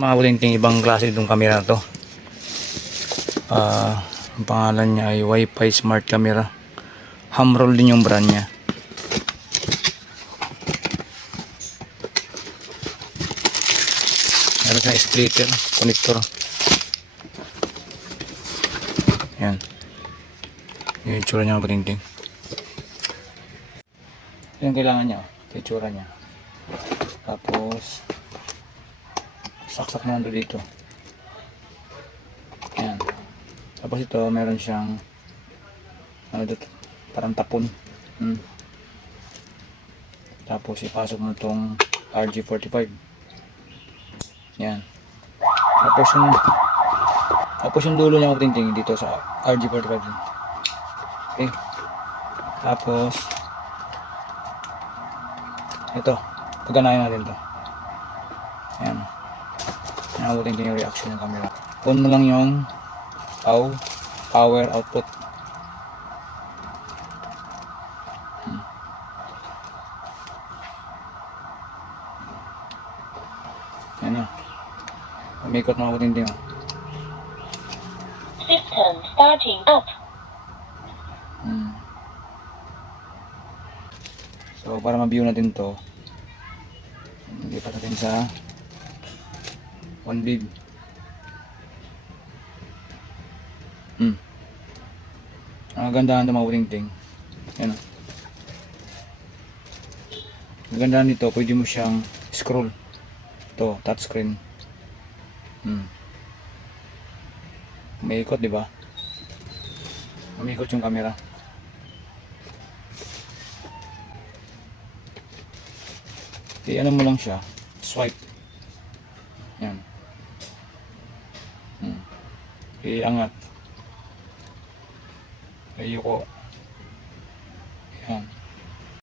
Mga buting ibang klase itong camera na to. Ang pangalan niya ay Wi-Fi Smart Camera. Hamroll din yung brand niya. Meron siyang splitter, connector. Yan. Yung itsura niya mga buting. Yung kailangan niya, yung itsura niya. Tapos saksak naman ito dito. Yan. Tapos ito meron siyang ano dito, parang tapon. Tapos ipasok mo itong RG45. Yan. Tapos yung dulo niya tingting dito sa RG45. Okay. Tapos ito, paganahin natin to. Yan. Yan ang tingting yung reaction ng camera. On mo lang yung power output. Yan na. Umikot mga kutinting. System starting up. So para ma-view natin to, lipat natin sa 1 big. Ang gandahan ito mga kutinting. Yan o. Ang gandahan nito, pwede mo siyang scroll. Ito, touchscreen. Umiikot, di ba? Umiikot yung camera. I-ano mo lang siya, swipe. Yan. I-angat. Ayoko. Yan.